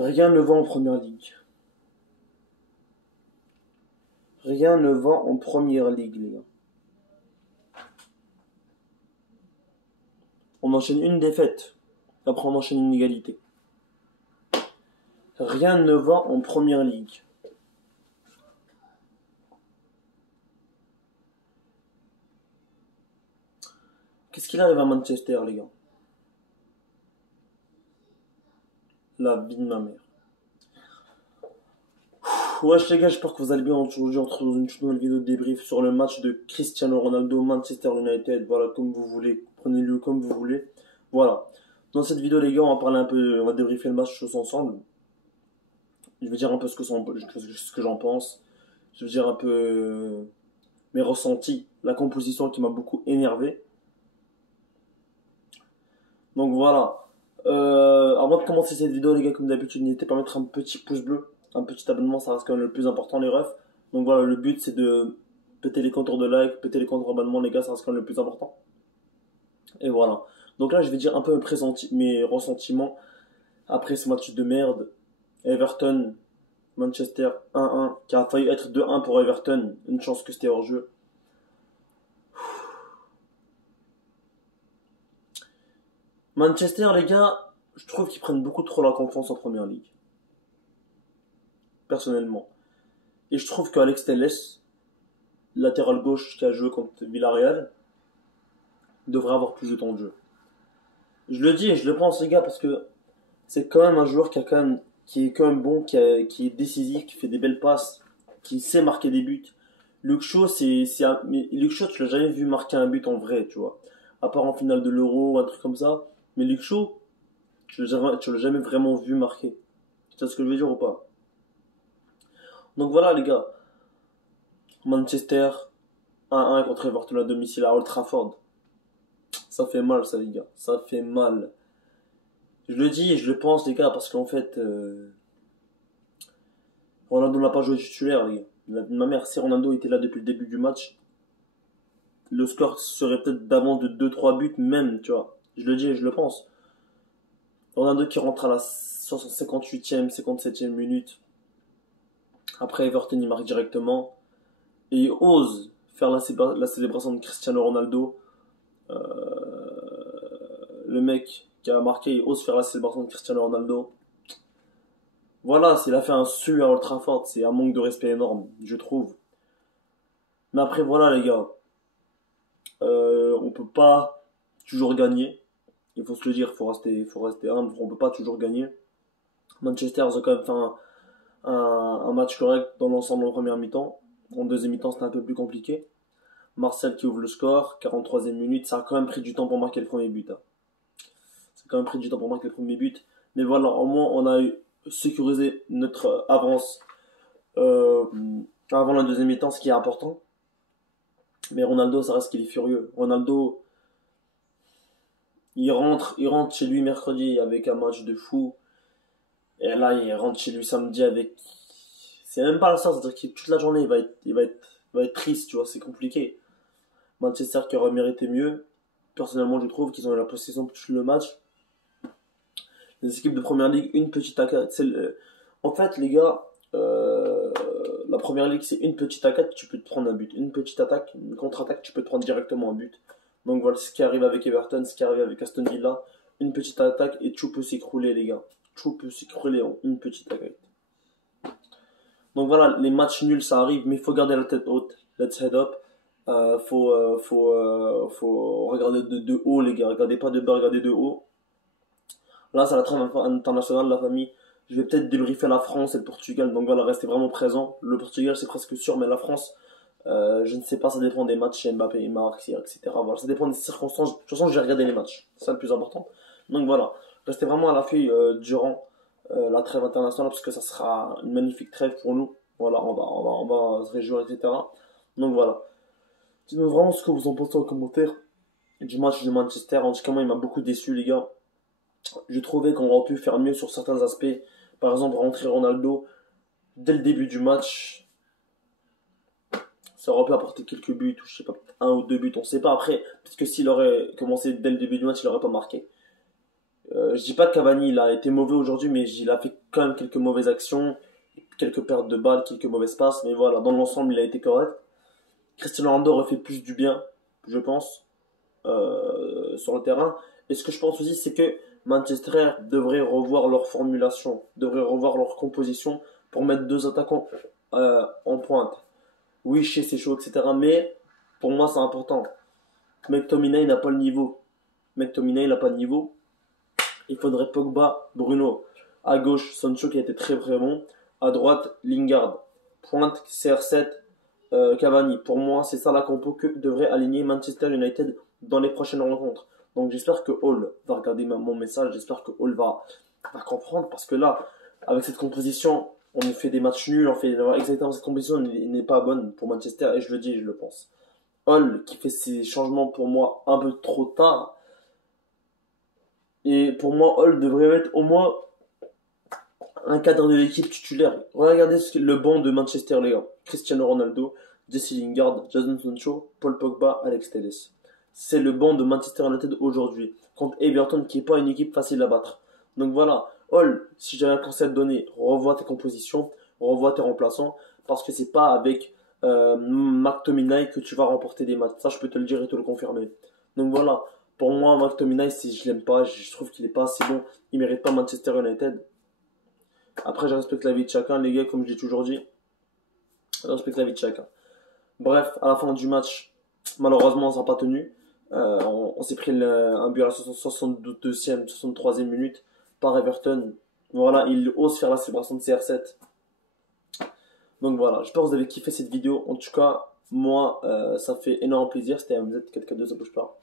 Rien ne va en première ligue. Rien ne va en première ligue, les gars. On enchaîne une défaite. Après, on enchaîne une égalité. Rien ne va en première ligue. Qu'est-ce qu'il arrive à Manchester, les gars? La vie de ma mère. Wesh les gars, j'espère que vous allez bien. Aujourd'hui, on se retrouve dans une nouvelle vidéo de débrief sur le match de Cristiano Ronaldo, Manchester United. Voilà, comme vous voulez. Prenez-le comme vous voulez. Voilà. Dans cette vidéo, les gars, on va parler un peu, on va débriefer le match tous ensemble. Je vais dire un peu ce que j'en pense. Je vais dire un peu mes ressentis, la composition qui m'a beaucoup énervé. Donc voilà. Avant de commencer cette vidéo, les gars, comme d'habitude, n'hésitez pas à mettre un petit pouce bleu, un petit abonnement, ça reste quand même le plus important, les refs. Donc voilà, le but c'est de péter les compteurs de like, péter les compteurs d'abonnement, les gars, ça reste quand même le plus important. Et voilà. Donc là, je vais dire un peu mes ressentiments après ce match de merde. Everton, Manchester 1-1, qui a failli être 2-1 pour Everton. Une chance que c'était hors jeu. Manchester, les gars, je trouve qu'ils prennent beaucoup trop la confiance en première ligue. Personnellement. Et je trouve qu'Alex Telles, latéral gauche qui a joué contre Villarreal, devrait avoir plus de temps de jeu. Je le dis et je le pense, les gars, parce que c'est quand même un joueur qui est quand même bon, qui est décisif, qui fait des belles passes, qui sait marquer des buts. Luke Shaw, mais Luke Shaw, tu l'as jamais vu marquer un but en vrai, tu vois. À part en finale de l'Euro, un truc comme ça. Mais Luke Shaw, tu l'as jamais vraiment vu marquer. Tu sais ce que je veux dire ou pas? Donc voilà, les gars. Manchester 1-1 contre Everton à domicile à Old Trafford. Ça fait mal, ça, les gars. Ça fait mal. Je le dis et je le pense, les gars, parce qu'en fait, Ronaldo n'a pas joué titulaire, les gars. Ma mère, si Ronaldo était là depuis le début du match, le score serait peut-être d'avance de 2-3 buts même, tu vois. Je le dis et je le pense. Ronaldo qui rentre à la 58e, 57e minute. Après Everton, il marque directement. Et il ose faire la célébration de Cristiano Ronaldo. Le mec qui a marqué, il ose faire la célébration de Cristiano Ronaldo. Voilà, s'il a fait un su à Old Trafford, c'est un manque de respect énorme, je trouve. Mais après, voilà, les gars. On peut pas toujours gagner. Il faut se le dire, faut rester humble. On peut pas toujours gagner. Manchester, ils ont quand même fait un match correct dans l'ensemble en première mi-temps. En deuxième mi-temps, c'était un peu plus compliqué. Martial qui ouvre le score, 43e minute. Ça a quand même pris du temps pour marquer le premier but. Hein. Ça a quand même pris du temps pour marquer le premier but. Mais voilà, au moins, on a sécurisé notre avance avant la deuxième mi-temps, ce qui est important. Mais Ronaldo, ça reste qu'il est furieux. Ronaldo, il rentre chez lui mercredi avec un match de fou. Et là, il rentre chez lui samedi avec. C'est même pas ça, c'est-à-dire que toute la journée, il va être triste, tu vois, c'est compliqué. Manchester qui aurait mérité mieux. Personnellement, je trouve qu'ils ont eu la possession de tout le match. Les équipes de première ligue, une petite attaque. En fait, les gars, la première ligue, c'est une petite attaque, tu peux te prendre un but. Une petite attaque, une contre-attaque, tu peux te prendre directement un but. Donc voilà ce qui arrive avec Everton, ce qui arrive avec Aston Villa. Une petite attaque et tout peut s'écrouler, les gars. Tout peut s'écrouler en une petite attaque. Donc voilà, les matchs nuls, ça arrive, mais il faut garder la tête haute. Let's head up. Faut regarder de haut, les gars. Regardez pas de bas, regardez de haut. Là, c'est la trêve internationale, la famille. Je vais peut-être débriefer la France et le Portugal. Donc voilà, restez vraiment présents. Le Portugal, c'est presque sûr, mais la France, je ne sais pas, ça dépend des matchs chez Mbappé, il marque, etc. Voilà, ça dépend des circonstances. De toute façon, j'ai regardé les matchs. C'est ça le plus important. Donc voilà, restez vraiment à l'affût durant la trêve internationale parce que ça sera une magnifique trêve pour nous. Voilà, on va se réjouir, etc. Donc voilà. Dites-moi vraiment ce que vous en pensez en commentaire du match de Manchester. En tout cas, moi, il m'a beaucoup déçu, les gars. J'ai trouvé qu'on aurait pu faire mieux sur certains aspects. Par exemple, rentrer Ronaldo dès le début du match. Ça aurait pu apporter quelques buts, ou je sais pas, un ou deux buts, on sait pas. Après, parce que s'il aurait commencé dès le début du match, il aurait pas marqué. Je dis pas que Cavani il a été mauvais aujourd'hui, mais il a fait quand même quelques mauvaises actions, quelques pertes de balles, quelques mauvaises passes, mais voilà, dans l'ensemble, il a été correct. Cristiano Ronaldo aurait fait plus du bien, je pense, sur le terrain. Et ce que je pense aussi, c'est que Manchester devrait revoir leur formulation, devrait revoir leur composition pour mettre deux attaquants en pointe. Oui, je sais, c'est chaud, etc. Mais pour moi, c'est important. McTominay n'a pas le niveau. McTominay n'a pas de niveau. Il faudrait Pogba, Bruno. À gauche, Sancho qui a été très très bon. À droite, Lingard. Pointe, CR7, Cavani. Pour moi, c'est ça la compo que devrait aligner Manchester United dans les prochaines rencontres. Donc j'espère que Hall va regarder mon message. J'espère que Hall va comprendre. Parce que là, avec cette composition, on fait des matchs nuls. On fait exactement cette composition n'est pas bonne pour Manchester. Et je le dis et je le pense. Hall qui fait ses changements pour moi un peu trop tard. Et pour moi, Hall devrait être au moins un cadre de l'équipe titulaire. Regardez le banc de Manchester, les gars. Cristiano Ronaldo, Jesse Lingard, Jadon Sancho, Paul Pogba, Alex Telles. C'est le banc de Manchester United aujourd'hui. Contre Everton, qui n'est pas une équipe facile à battre. Donc voilà, Hall, si j'avais un conseil à te donner, revois tes compositions, revois tes remplaçants, parce que c'est pas avec McTominay que tu vas remporter des matchs. Ça, je peux te le dire et te le confirmer. Donc voilà, pour moi, McTominay, je l'aime pas, je trouve qu'il est pas assez bon, il mérite pas Manchester United. Après, je respecte la vie de chacun, les gars, comme je l'ai toujours dit. Je respecte la vie de chacun. Bref, à la fin du match, malheureusement, ça n'a pas tenu. On s'est pris un but à la 62e, 63e minute par Everton. Voilà, il ose faire la célébration de CR7. Donc voilà, j'espère que vous avez kiffé cette vidéo. En tout cas, moi, ça fait énormément plaisir. C'était MZ442, ça bouge pas.